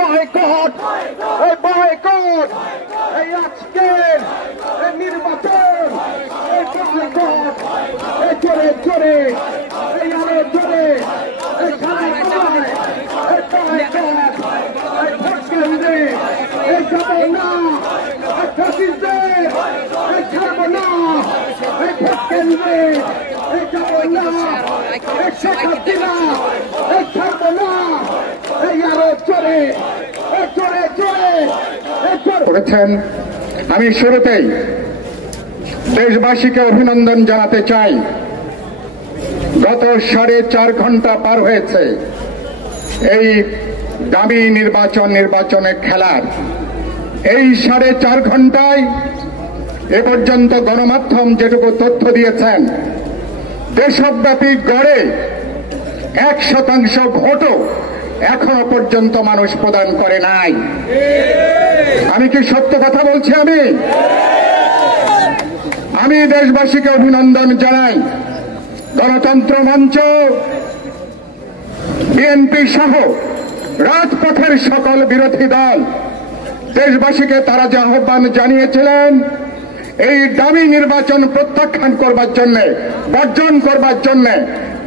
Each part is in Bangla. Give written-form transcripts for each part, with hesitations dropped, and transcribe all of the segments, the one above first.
বয়কট, এই বয়কট, এই আজকের এই নির্বাচন, এই বয়কট, এই জোরে জোরে, এই আরো জোরে, এই সারা সময়, এই বয়কট, এই ভোট কেন্দ্রে, এই যাব না, এই ফ্যাসিস্টদের, এই ছাড়ব না, এই ভোট কেন্দ্রে, এই যাব না, এই শেখ হাসিনা, এই ছাড়ব না, এই আরো জোরে, এই জোরে জোরে, এই জোরে করেছেন। আমি শুরুতেই দেশবাসীকে অভিনন্দন জানাতে চাই। গত 4.5 ঘন্টা পার হয়েছে এই দামি নির্বাচনে খেলার। এই 4.5 ঘন্টায় এ পর্যন্ত গণমাধ্যম যেটুকু তথ্য দিয়েছেন, দেশব্যাপী গড়ে 1% ভোটও এখনো পর্যন্ত মানুষ প্রদান করে নাই। আমি কি সত্য কথা বলছি? আমি দেশবাসীকে অভিনন্দন জানাই। গণতন্ত্র মঞ্চ, বিএনপি সহ রাজপথের সকল বিরোধী দল দেশবাসীকে তারা যে আহ্বান জানিয়েছিলেন এই দামি নির্বাচন প্রত্যাখ্যান করবার জন্য, বর্জন করবার জন্য,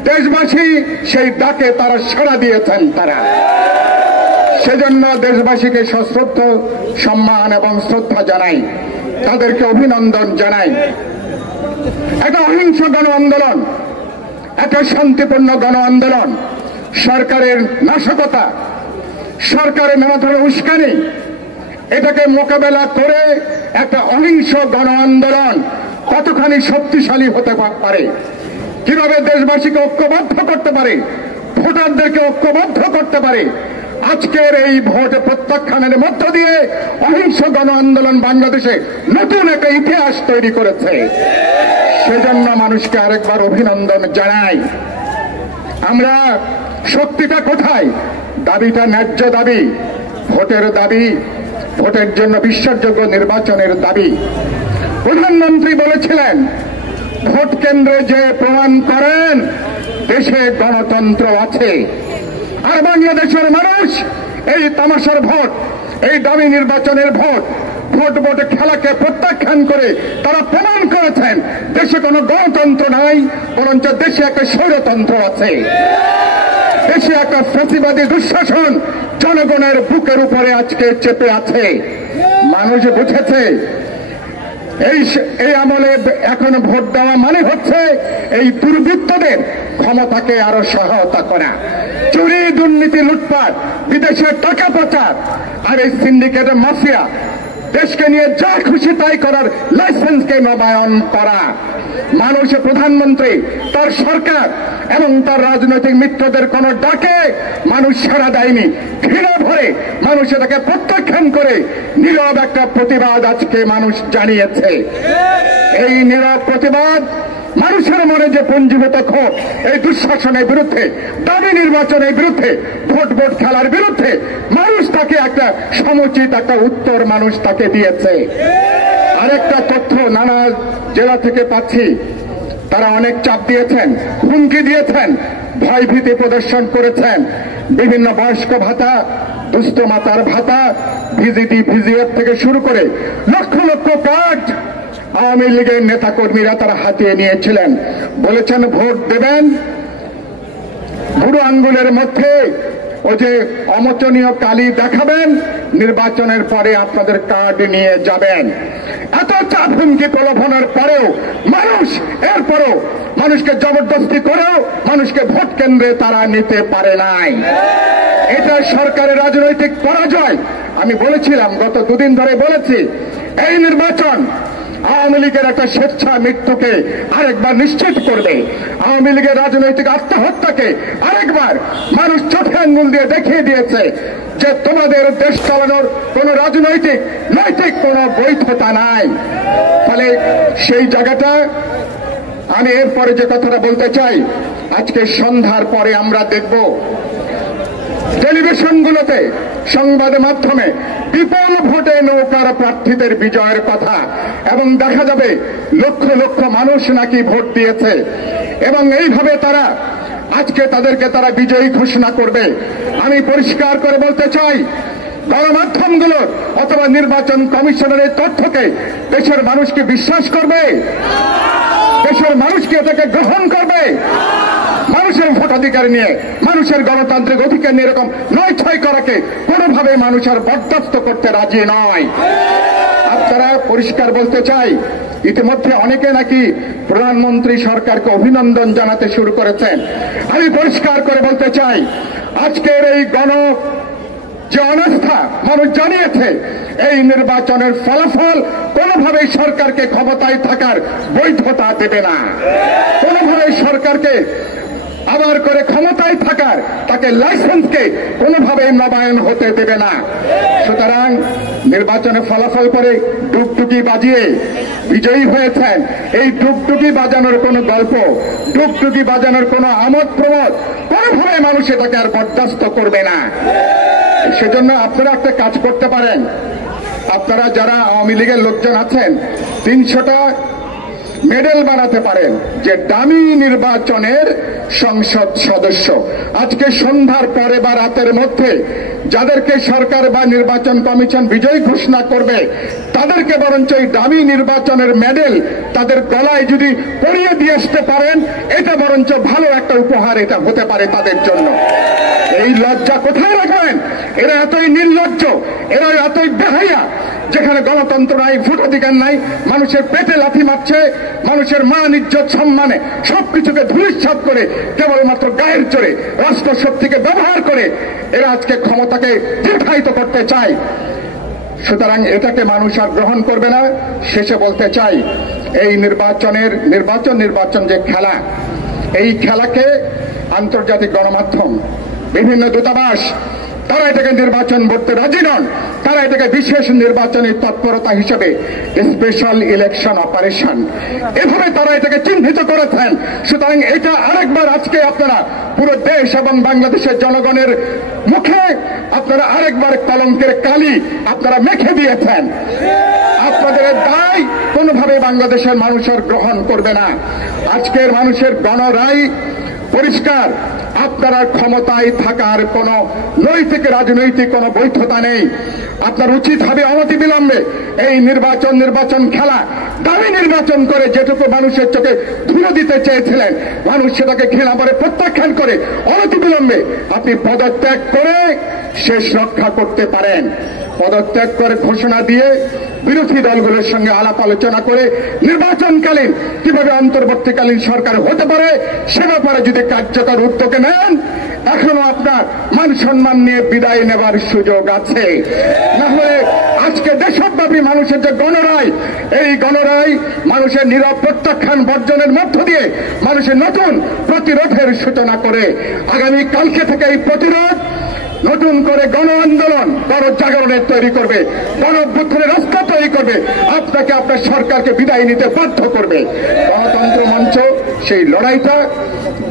দেশবাসী সেই ডাকে তারা সাড়া দিয়েছেন। তারা সেজন্য দেশবাসীকে সশ্রদ্ধ সম্মান এবং শ্রদ্ধা জানাই, তাদেরকে অভিনন্দন জানাই। একটা অহিংস গণ আন্দোলন, একটা শান্তিপূর্ণ গণ আন্দোলন, সরকারের নাশকতা, সরকারের নানা ধরনের উস্কানি, এটাকে মোকাবেলা করে একটা অহিংস গণ আন্দোলন কতখানি শক্তিশালী হতে পারে, কিভাবে দেশবাসীকে ঐক্যবদ্ধ করতে পারে, ভোটারদেরকে ঐক্যবদ্ধ করতে পারে, আজকের এই ভোট প্রত্যাখ্যানের মধ্য দিয়ে অহিংস গণ আন্দোলন বাংলাদেশে নতুন একটা ইতিহাস তৈরি করেছে। সেজন্য মানুষকে আরেকবার অভিনন্দন জানাই। আমরা শক্তিটা কোথায়? দাবিটা ন্যায্য দাবি, ভোটের দাবি, ভোটের জন্য বিশ্বাসযোগ্য নির্বাচনের দাবি। প্রধানমন্ত্রী বলেছিলেন ভোট কেন্দ্রে যে প্রমাণ করেন দেশে গণতন্ত্র আছে। আর বাংলাদেশের মানুষ এই তামাশার ভোট, এই দামি নির্বাচনের ভোট, ভোট খেলাকে প্রত্যাখ্যান করে তারা প্রমাণ করেছেন দেশে কোনো গণতন্ত্র নাই, বরঞ্চ দেশে একটা স্বৈরতন্ত্র আছে। দেশে একটা ফ্যাসিবাদী দুঃশাসন জনগণের বুকের উপরে আজকে চেপে আছে। মানুষ বুঝেছে এই আমলে এখন ভোট দেওয়া মানে হচ্ছে এই দুর্বৃত্তদের ক্ষমতাকে আরো সহায়তা করা, চুরি, দুর্নীতি, লুটপাট, বিদেশের টাকা পাচার, আর এই সিন্ডিকেটের মাফিয়া দেশকে নিয়ে যা খুশি তাই করার লাইসেন্সকে নবায়ন করা। মানুষ, প্রধানমন্ত্রী, তার সরকার এবং তার রাজনৈতিক মিত্রদের কোন ডাকে মানুষ সাড়া দেয়নি। ঘৃণা ভরে মানুষ এটাকে প্রত্যাখ্যান করে নীরব একটা প্রতিবাদ আজকে মানুষ জানিয়েছে। এই নীরব প্রতিবাদ মানুষের মনে যে পুঞ্জীভূত ক্ষোভ, এই দুঃশাসনের বিরুদ্ধে, দামি নির্বাচনের বিরুদ্ধে, ভোট খেলার বিরুদ্ধে, মানুষ তাকে একটা সমুচিত একটা উত্তর মানুষ তাকে দিয়েছে। আরেকটা তথ্য নানা জেলা থেকে পাচ্ছি, তারা অনেক চাপ দিয়েছেন, হুমকি দিয়েছেন, ভয়ভীতি প্রদর্শন করেছেন। বিভিন্ন বয়স্ক ভাতা, দুস্থ মাতার ভাতা, ভিজিটি, ভিজিএফ থেকে শুরু করে লক্ষ লক্ষ কার্ড আওয়ামী লীগের নেতাকর্মীরা তারা হাতিয়ে নিয়েছিলেন। বলেছেন ভোট দেবেন, বুড়ো আঙ্গুলের মধ্যে ও যে অমোচনীয় কালি দেখাবেন, নির্বাচনের পরে আপনাদের কার্ড নিয়ে যাবেন। এত চাপ, হুমকি, প্রলোভনের পরেও মানুষ, এরপরও মানুষকে জবরদস্তি করেও মানুষকে ভোট কেন্দ্রে তারা নিতে পারে নাই। এটা সরকারের রাজনৈতিক পরাজয়। আমি বলেছিলাম, গত দুদিন ধরে বলেছি, এই নির্বাচন আওয়ামী লীগের একটা স্বেচ্ছা মৃত্যুকে আরেকবার নিশ্চিত করবে। আওয়ামী লীগের রাজনৈতিক আত্মহত্যাকে আরেকবার মানুষ চোখে আঙ্গুল দিয়ে দেখিয়ে দিয়েছে যে তোমাদের দেশ চালানোর কোন রাজনৈতিক নৈতিক কোন বৈধতা নাই। ফলে সেই জায়গাটা আমি এরপরে যে কথাটা বলতে চাই, আজকে সন্ধ্যার পরে আমরা দেখব টেলিভিশনগুলোতে, সংবাদ মাধ্যমে বিপুল ভোটে নৌকার প্রার্থীদের বিজয়ের কথা, এবং দেখা যাবে লক্ষ লক্ষ মানুষ নাকি ভোট দিয়েছে, এবং এইভাবে তারা আজকে তাদেরকে তারা বিজয়ী ঘোষণা করবে। আমি পরিষ্কার করে বলতে চাই, গণমাধ্যমগুলোর অথবা নির্বাচন কমিশনের এই তথ্যকে দেশের মানুষকে বিশ্বাস করবে? দেশের মানুষকে এটাকে গ্রহণ করবে? মানুষের ভোটাধিকার নিয়ে, মানুষের গণতান্ত্রিক অধিকার নিয়ে এরকম নয় ছয় করাকে কোনোভাবে মানুষ আর বরদাস্ত করতে রাজি নয়। আপনারা পরিষ্কার বলতে চাই, ইতিমধ্যে অনেকে নাকি প্রধানমন্ত্রী সরকারকে অভিনন্দন জানাতে শুরু করেছেন। আমি পরিষ্কার করে বলতে চাই, আজকের এই যে অনাস্থা মানুষ জানিয়েছে, এই নির্বাচনের ফলাফল কোনোভাবেই সরকারকে ক্ষমতায় থাকার বৈধতা দেবে না। কোনোভাবেই সরকারকে আবার করে ক্ষমতায় থাকার তাকে লাইসেন্সকে কোনোভাবেই নবায়ন হতে দেবে না। সুতরাং নির্বাচনে ফলাফল করে ডুগডুগি বাজিয়ে বিজয়ী হয়েছেন, এই ডুগডুগি বাজানোর কোনো গল্প, ডুগডুগি বাজানোর কোনো আমোদ প্রমোদ কোনোভাবে মানুষ এটাকে আর বরদাস্ত করবে না। সেজন্য আপনারা একটা কাজ করতে পারেন, আপনারা যারা আওয়ামী লীগের লোকজন আছেন 300টা মেডেল বানাতে পারেন যে দামি নির্বাচনের সংসদ সদস্য। আজকে সন্ধ্যার পরে বা রাতের মধ্যে যাদেরকে সরকার বা নির্বাচন কমিশন বিজয়ী ঘোষণা করবে তাদেরকে বরঞ্চ এই দামি নির্বাচনের মেডেল তাদের গলায় যদি পরিয়ে দিয়ে আসতে পারেন, এটা বরঞ্চ ভালো একটা উপহার এটা হতে পারে তাদের জন্য। এই লজ্জা কোথায় রাখবেন? এরা এতই নির্লজ্জ, এরা এতই বেহায়া, যেখানে গণতন্ত্র নাই, ভোটাধিকার নাই, মানুষের পেটে লাথি মারছে, মানুষের মান ইজ্জত সম্মানে সবকিছুকে ধূলিসাৎ করে কেবলমাত্র গায়ের জোরে রাষ্ট্র শক্তিকে ব্যবহার করে এরা আজকে ক্ষমতাকে দীর্ঘায়িত করতে চায়। সুতরাং এটাকে মানুষ আর গ্রহণ করবে না। শেষে বলতে চাই, এই নির্বাচন যে খেলা, এই খেলাকে আন্তর্জাতিক গণমাধ্যম, বিভিন্ন দূতাবাস তারা এটাকে নির্বাচন করতে রাজি নন। তারা এটাকে বিশেষ নির্বাচনী তৎপরতা হিসেবে স্পেশাল ইলেকশন অপারেশন এভাবে তারা এটাকে চিহ্নিত করেছেন। সুতরাং এটা আরেকবার আজকে আপনারা পুরো দেশ এবং বাংলাদেশের জনগণের মুখে আপনারা আরেকবার কলঙ্কের কালি আপনারা মেখে দিয়েছেন। আপনাদের দায় কোনোভাবে বাংলাদেশের মানুষের গ্রহণ করবে না। আজকের মানুষের গণরায় পরিষ্কার, আপনারা ক্ষমতায় থাকার কোন নৈতিক রাজনৈতিক কোন বৈধতা নেই। আপনার উচিত হবে অনতিবিলম্বে এই নির্বাচন খেলা দামি নির্বাচন করে যেটুকু মানুষের চোখে ধুলো দিতে চেয়েছিলেন, মানুষ সেটাকে ঘৃণা করে প্রত্যাখ্যান করে অনতিবিলম্বে আপনি পদত্যাগ করে শেষ রক্ষা করতে পারেন। পদত্যাগ করে ঘোষণা দিয়ে বিরোধী দলগুলোর সঙ্গে আলাপ আলোচনা করে নির্বাচনকালীন কিভাবে অন্তর্বর্তীকালীন সরকার হতে পারে সে ব্যাপারে যদি কার্যকর উদ্যোগে নেন, এখনো আপনার মান সম্মান নিয়ে বিদায় নেবার সুযোগ আছে। না হলে আজকে দেশব্যাপী মানুষের যে গণরায়, এই গণরায় মানুষের নীরব প্রত্যাখ্যান বর্জনের মধ্য দিয়ে মানুষের নতুন প্রতিরোধের সূচনা করে আগামী কালকে থেকে এই প্রতিরোধ নতুন করে গণ আন্দোলন, গণ জাগরণের তৈরি করবে, গণ অভ্যুত্থানের রাস্তা তৈরি করবে, আপনাকে আপনার সরকারকে বিদায় নিতে বাধ্য করবে। গণতন্ত্র মঞ্চ সেই লড়াইটা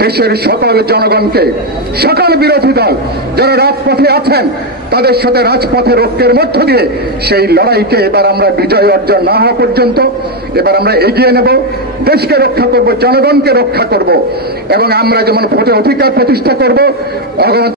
দেশের সকল জনগণকে, সকল বিরোধী দল যারা রাজপথে আছেন তাদের সাথে রাজপথের ঐক্যের মধ্য দিয়ে সেই লড়াইকে এবার আমরা বিজয় অর্জন না হওয়া পর্যন্ত এবার আমরা এগিয়ে নেব। দেশকে রক্ষা করব, জনগণকে রক্ষা করব এবং আমরা যেমন ভোটের অধিকার প্রতিষ্ঠা করব।